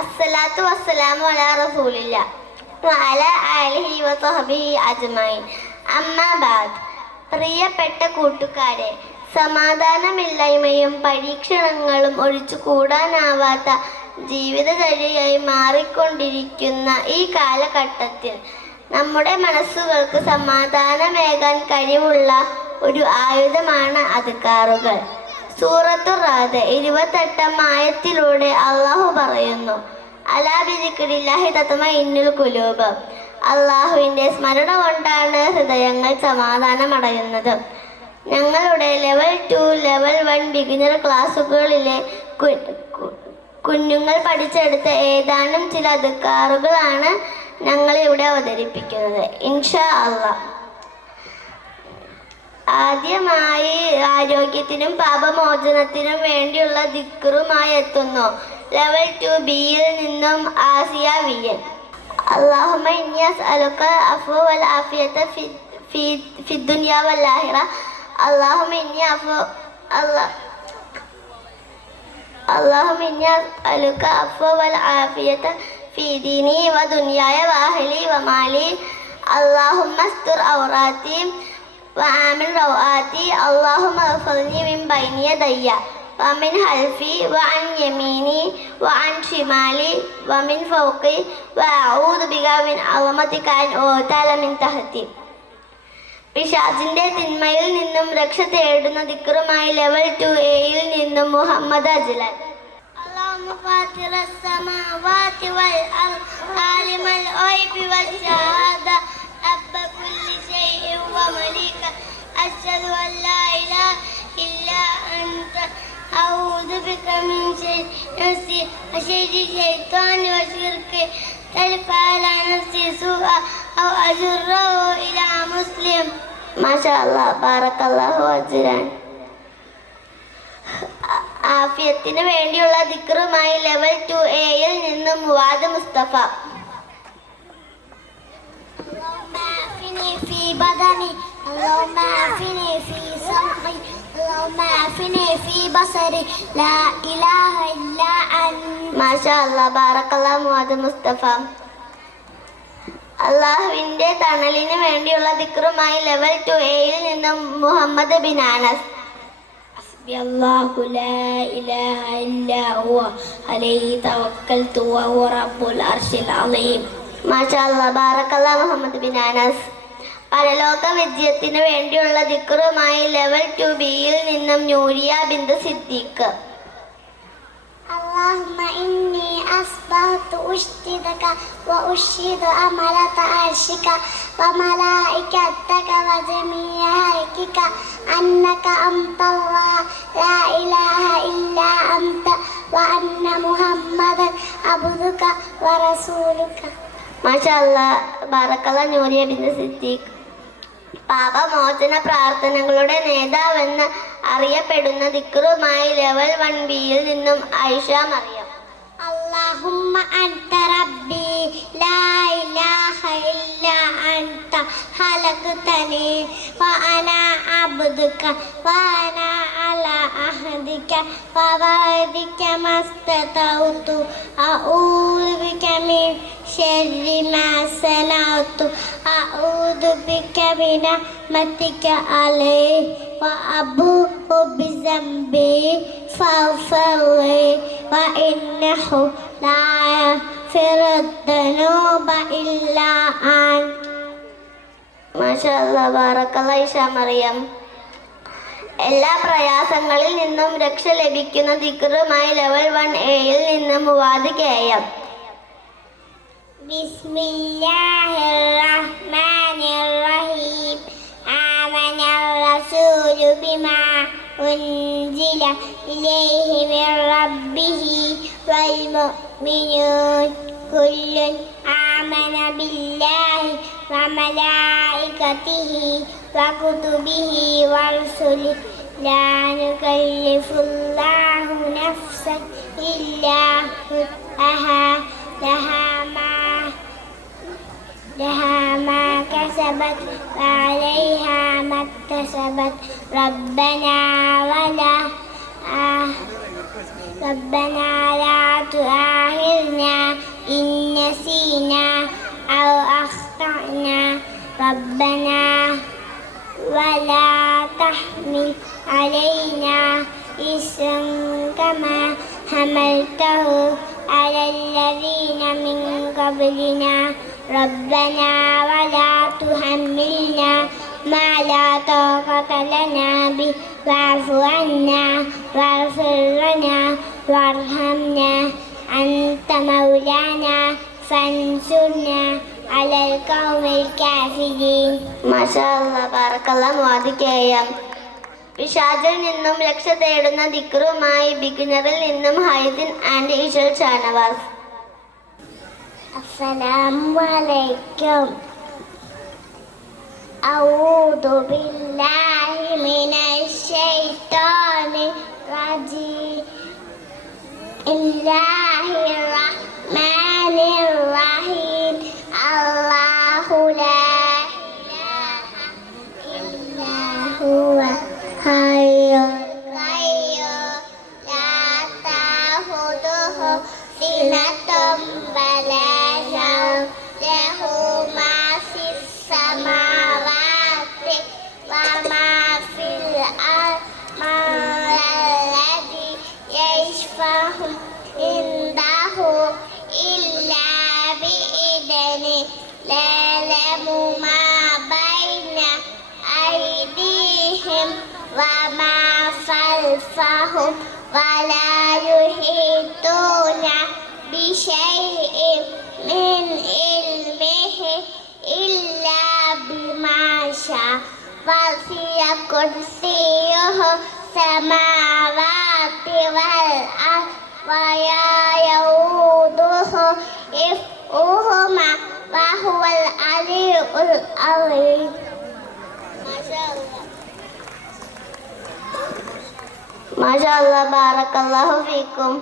അസ്സലാത്തു വസ്സലാമു അലാ റസൂലില്ല വഅലാ ആലിഹി വസഹ്ബിഹി അജ്മഈൻ. അമ്മാ ബഅദ്. പ്രിയപ്പെട്ട കൂട്ടുകാരെ, സമാധാനമില്ലായ്മയും പരീക്ഷണങ്ങളും ഒഴിച്ചുകൂടാനാവാത്ത ജീവിതചര്യയായി മാറിക്കൊണ്ടിരിക്കുന്ന ഈ കാലഘട്ടത്തിൽ നമ്മുടെ മനസ്സുകൾക്ക് സമാധാനമേകാൻ കഴിവുള്ള ഒരു ആയുധമാണ് അദ്കാറുകൾ. സൂറത്തുർ റഅദ് 28-ാം ആയത്തിലൂടെ അള്ളാഹു പറയുന്നു, അലാ ബിദിക്രില്ലാഹി തത്മഇന്നുൽ ഖുലൂബ്. അള്ളാഹുവിൻ്റെ സ്മരണ കൊണ്ടാണ് ഹൃദയങ്ങൾ സമാധാനമടയുന്നത്. ഞങ്ങളുടെ ലെവൽ 2, ലെവൽ 1 ബിഗിനർ ക്ലാസ്സുകളിലെ കുഞ്ഞുങ്ങൾ പഠിച്ചെടുത്ത ഏതാനും ചില അദ്കാറുകളാണ് ഞങ്ങളിവിടെ അവതരിപ്പിക്കുന്നത്. ഇൻഷാ അള്ളാഹ്. ആദ്യമായി ആരോഗ്യത്തിനും പാപമോചനത്തിനും വേണ്ടിയുള്ള ദിക്റുമായി എത്തുന്നു. ലെവൽ 2 ബിയിൽ നിന്നും ആസിയ വിയൻ. അല്ലാഹുമ്മ ഇന്നി അസ്അലുക അഫ്വ വൽ ആഫിയത ഫി ദുനിയ വൽ ആഖിറ. അല്ലാഹുമ്മ ഇന്നി അസ്അലുക അഫ്വ വൽ ആഫിയത ഫി ദീനി വ ദുനിയായ വ അഹ്ലി വ മാലി. അല്ലാഹുമ്മ അസ്തുർ ഔറാത്തി وآمن روآتي. اللهم اغفرني من بين يدي ومن خلفي وعن يميني وعن شمالي ومن فوقي وأعوذ بك من عظمتك أن أغتال من تحتي. പിശാചിന്റെ തിന്മയിൽ നിന്നും രക്ഷ തേടുന്ന ദിക്റുമായി ലെവൽ 2 ൽ നിന്നും മുഹമ്മദ് അജ്ലൻ. اللهم فاطر السماوات والأرض عالم الغيب والشهادة رب كل شيء ومليكه أشهد أن لا إله إلا أنت أعوذ بك من شر نفسي وشر الشيطان وشركه تلقى على نفسي سوءا أو أجره إلى مسلم. ما شاء الله بارك الله أجرا. ആഫിയത്തിന് വേണ്ടിയുള്ള ദിക്റുമായി ലെവൽ 2 ൽ നിന്നും മുവാദ് മുസ്തഫ. في بدني اللهم عافني في سمعي اللهم عافني في بصري لا إله إلا أنت. ما شاء الله بارك الله മുഹമ്മദ് മുസ്തഫ. അള്ളാഹുവിൻ്റെ തണലിന് വേണ്ടിയുള്ള ദിക്റുമായി ലെവൽ 2 ൽ നിന്നും മുഹമ്മദ് ബിൻ അനസ്. حسبي الله لا إله إلا هو عليه توكلت وهو رب العرش العظيم. ما شاء الله بارك الله മുഹമ്മദ് ബിൻ അനസ്. പരലോക വിജയത്തിന് വേണ്ടിയുള്ള ദിക്റുമായി ലെവൽ 2 ബിയിൽ നിന്നും നൂരിയ ബിന്ദു സിദ്ദീഖ്. اللهم إني أصبحت أشهدك وأشهد أملة عرشك وملائكتك وجميع خلقك أنك أنت الله لا إله إلا أنت وأن محمدا عبدك ورسولك. ما شاء الله بارك الله നൂരിയ ബിന്ദു സിദ്ദീഖ്. പാപമോചന പ്രാർത്ഥനകളുടെ നേതാവെന്ന് അറിയപ്പെടുന്ന ദിക്റുമായി ലെവൽ 1 ബിയിൽ നിന്നും ആയിഷ മറിയം. اللهم أنت ربي لا إله إلا أنت خلقتني وأنا عبدك وأنا على عهدك ووعدك ما استطعت أعوذ بك من شر ما صنعت أعوذ بك بنعمتك علي وأبوء بذنبي فاغفر لي وإنه لا يغفر الذنوب إلا أنت. ما شاء الله بارك الله ആയിഷ മറിയം. എല്ലാ പ്രയാസങ്ങളിൽ നിന്നും രക്ഷ ലഭിക്കുന്ന ദിക്റുമായി ലെവൽ 1 ൽ നിന്നും മുവാദ് കെഎം. ബിസ്മില്ലാഹിർ റഹ്മാനിർ റഹീം. ആമന الرسول بما أنزل إليه من ربه والمؤمنون كل آمن بالله وملائكته وكتبه ورسله لا نكلف الله نفسا إلا وسعها لها ما كسبت وعليها ما اكتسبت ربنا لا تؤاخذنا إن نسينا أو أخطأنا ربنا ولا تحمل علينا إصرا كما حملته على الذين من قبلنا ربنا ولا تحملنا ما لا طاقة لنا به واعف عنا واغفر لنا وارحمنا أنت مولانا فانصرنا على القوم الكافرين. മാഷാഅല്ലാഹ് ബറകല്ലാഹു മുഅദ്ദികയം. പിശാചിൽ നിന്നും രക്ഷ തേടുന്ന ദിക്റുമായി ബിഗിനറിൽ നിന്നും ഹൈദിൻ ആൻഡ് ഇഷൽ ഷാനവാസ്. അസ്സലാമു അലൈക്കും. أعوذ بالله من الشيطان الرجيم. الله الرحمن الرحيم. الله لا إله إلا هو حي القيوم لا تأخذه سنة ولا نوم له ما في السماوات وما في الأرض من الذي يشفع عنده إلا بإذنه يعلم ما بين أيديهم وما خلفهم ولا يحيطون بشيء من علمه إلا بما شاء وسع كرسيه السماوات والأرض ولا يؤوده حفظهما وهو العلي العظيم. മാഷാഅല്ലാഹ് ബാറക്കല്ലാഹു ഫീക്കും.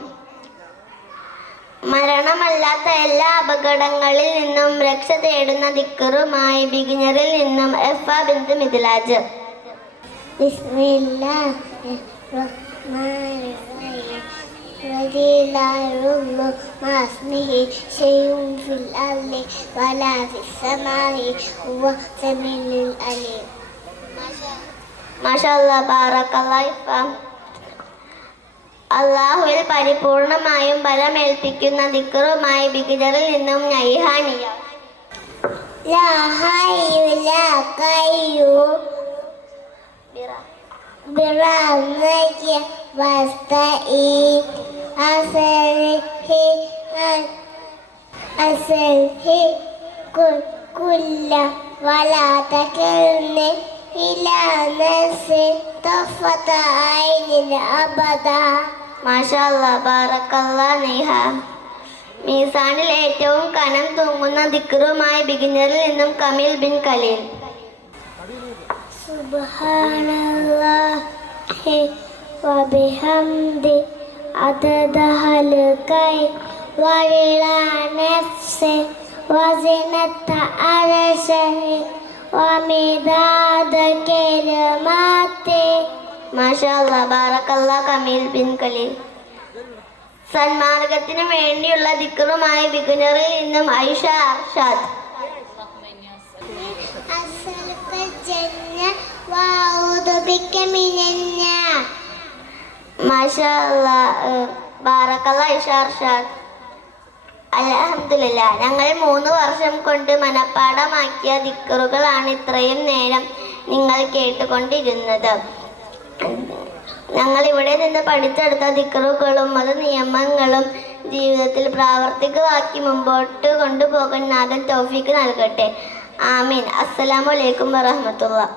മരണമല്ലാത്ത എല്ലാ അപകടങ്ങളിൽ നിന്നും രക്ഷ തേടുന്ന ദിക്റുമായി ബിഗിനറിൽ നിന്നും എഫ ബിന്ത് മിദ്ലാജ്. ബിസ്മില്ലാഹിർ റഹ്മാനിർ റഹീം. വലാ യദുറു മാ ഇസ്മിഹി ശൈഉൻ ഫിൽ അർളി വലാ ഫിസ് സമാഇ വഹുവ സമീഉൽ അലീം. മാഷാഅല്ലാഹ് ബാറക്കല്ലാഹു ഫീക്കും. അല്ലാഹുവിൽ പരിപൂർണമായും ബലമേൽപ്പിക്കുന്ന ദിക്റുമായി ബിഗിനറിൽ നിന്നും നൈഹാനിയ. ലാ ഹയ്യു ലാ ഖയ്യൂം ബിറഹ്മതിക വസ്തഈൻ അസ്ലിഹി കുല്ല വലാ തകിൽനി ഇലാ നഫ്സി തഫത ഐനിൻ അബദാ. മാഷാഅല്ലാഹ് ബാറക്കല്ലാഹ് നൈഹ. മീസാനിൽ ഏറ്റവും കനം തൂങ്ങുന്ന ദിക്റുമായി ബിഗിനറിൽ നിന്നും കമീൽ ബിൻ ഖലീൽ. സുബ്ഹാനല്ലാഹി വബിഹംദി അദദ ഖൽഖി വറിളാ നഫ്സി വസിനത അർശി വമിദാദ കലിമാതി. മാഷാഅല്ലാഹ് ബാറക്കല്ലാഹ് കമീൽ ബിൻ ഖലീൽ. സന്മാർഗത്തിന് വേണ്ടിയുള്ള ദിക്റുമായി ബിഗിനറിൽ നിന്നും ഐഷ അർഷാദ്. മാഷാഅല്ലാഹ് ബാറക്കല്ലാഹ് ഐഷ അർഷാദ്. അൽഹംദുലില്ലാഹ്, ഞങ്ങൾ 3 വർഷം കൊണ്ട് മനഃപ്പാഠമാക്കിയ ദിക്റുകളാണ് ഇത്രയും നേരം നിങ്ങൾ കേട്ടുകൊണ്ടിരുന്നത്. ഞങ്ങൾ ഇവിടെ നിന്ന് പഠിച്ചെടുത്ത ദിക്റുകളും അത് നിയമങ്ങളും ജീവിതത്തിൽ പ്രാവർത്തികമാക്കി മുമ്പോട്ട് കൊണ്ടുപോകാൻ നാഥൻ തൗഫീക്ക് നൽകട്ടെ. ആമീൻ. അസ്സലാമു അലൈക്കും വറഹ്മത്തുള്ളാഹി.